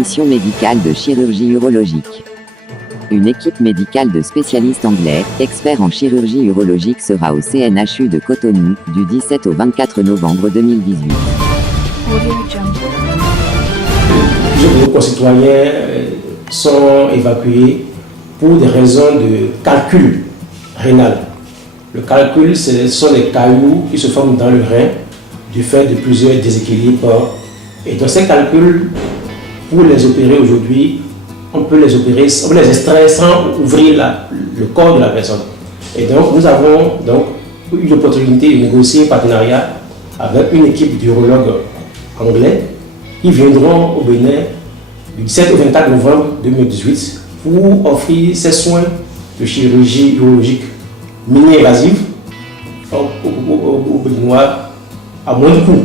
mission médicale de chirurgie urologique. Une équipe médicale de spécialistes anglais, experts en chirurgie urologique sera au CNHU de Cotonou, du 17 au 24 novembre 2018. Plusieurs de nos concitoyens sont évacués pour des raisons de calcul rénal. Le calcul, ce sont les cailloux qui se forment dans le rein du fait de plusieurs déséquilibres. Et dans ces calculs, pour les opérer aujourd'hui, on peut les extraire sans ouvrir le corps de la personne. Et donc, nous avons eu l'opportunité de négocier un partenariat avec une équipe d'urologues anglais qui viendront au Bénin du 17 au 24 novembre 2018 pour offrir ces soins de chirurgie urologique mini-invasive aux Béninois à moindre coût.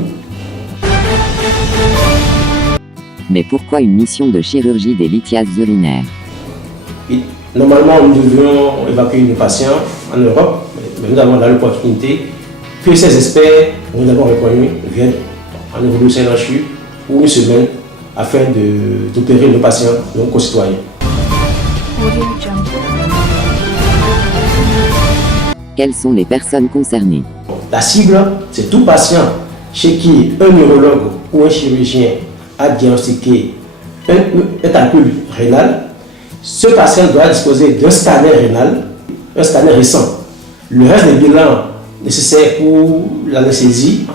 Mais pourquoi une mission de chirurgie des lithiases urinaires? Et normalement, nous devions évacuer nos patients en Europe, mais nous avons l'opportunité que ces experts, nous avons reconnus, viennent en niveau du CNHU pour une semaine afin d'opérer nos patients, nos concitoyens. Quelles sont les personnes concernées? La cible, c'est tout patient chez qui un urologue ou un chirurgien a diagnostiqué un calcul rénal. Ce patient doit disposer d'un scanner rénal, un scanner récent. Le reste des bilans nécessaires pour l'anesthésie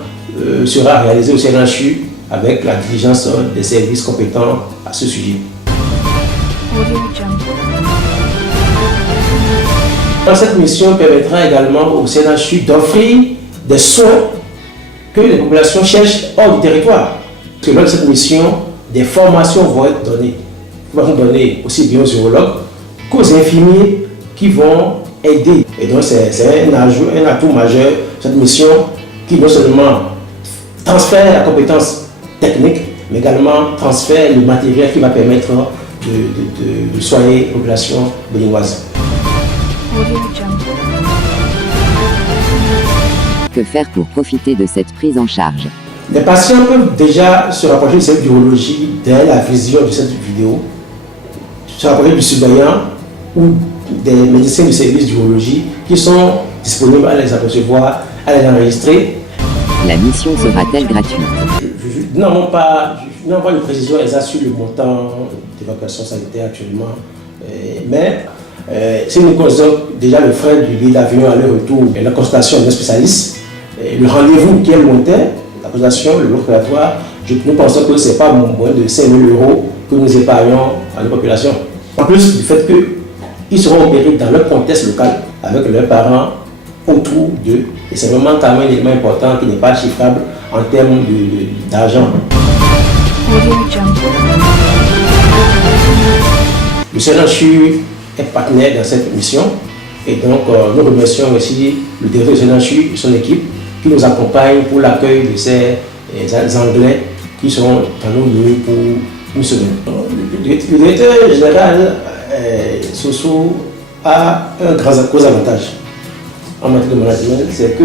sera réalisé au CNHU avec la diligence des services compétents à ce sujet. Cette mission permettra également au CNHU d'offrir des soins que les populations cherchent hors du territoire. Lors de cette mission, des formations vont être données. Nous allons donner aussi bien aux urologues qu'aux infirmiers qui vont aider. Et donc c'est un atout majeur, cette mission qui non seulement transfère la compétence technique, mais également transfère le matériel qui va permettre de soigner les populations béninoises. Que faire pour profiter de cette prise en charge? Les patients peuvent déjà se rapprocher du service d'urologie dès la vision de cette vidéo, se rapprocher du surveillant ou des médecins du service d'urologie qui sont disponibles à les apercevoir, à les enregistrer. La mission sera-t-elle gratuite? Nous n'avons pas une précision exacte sur le montant d'évacuation sanitaire actuellement, mais si nous considérons déjà le frais du billet d'avion aller-retour et la consultation d'un spécialiste, le rendez-vous qui est lointain, la consultation, le bloc opératoire, nous pensons que ce n'est pas moins de 5 000 € que nous épargnons à nos populations. En plus du fait qu'ils seront opérés dans leur contexte local, avec leurs parents autour d'eux. Et c'est vraiment quand même un élément important qui n'est pas chiffrable en termes d'argent. Le CNHU est partenaire dans cette mission et donc nous remercions aussi le directeur du CNHU et son équipe qui nous accompagne pour l'accueil de ces Anglais qui seront dans nos lieux pour une semaine. Le directeur général Soso a un gros avantage en matière de management, c'est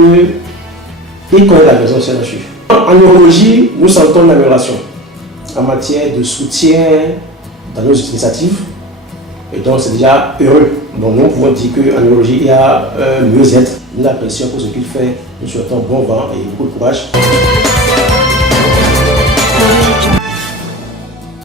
qu'il connaît la maison CNHU. En urologie, nous sentons une amélioration en matière de soutien dans nos initiatives. Et donc c'est déjà heureux. Donc nous pouvons dire qu'en urologie, il y a mieux-être. Nous l'apprécions pour ce qu'il fait. Nous souhaitons bon vent et beaucoup de courage.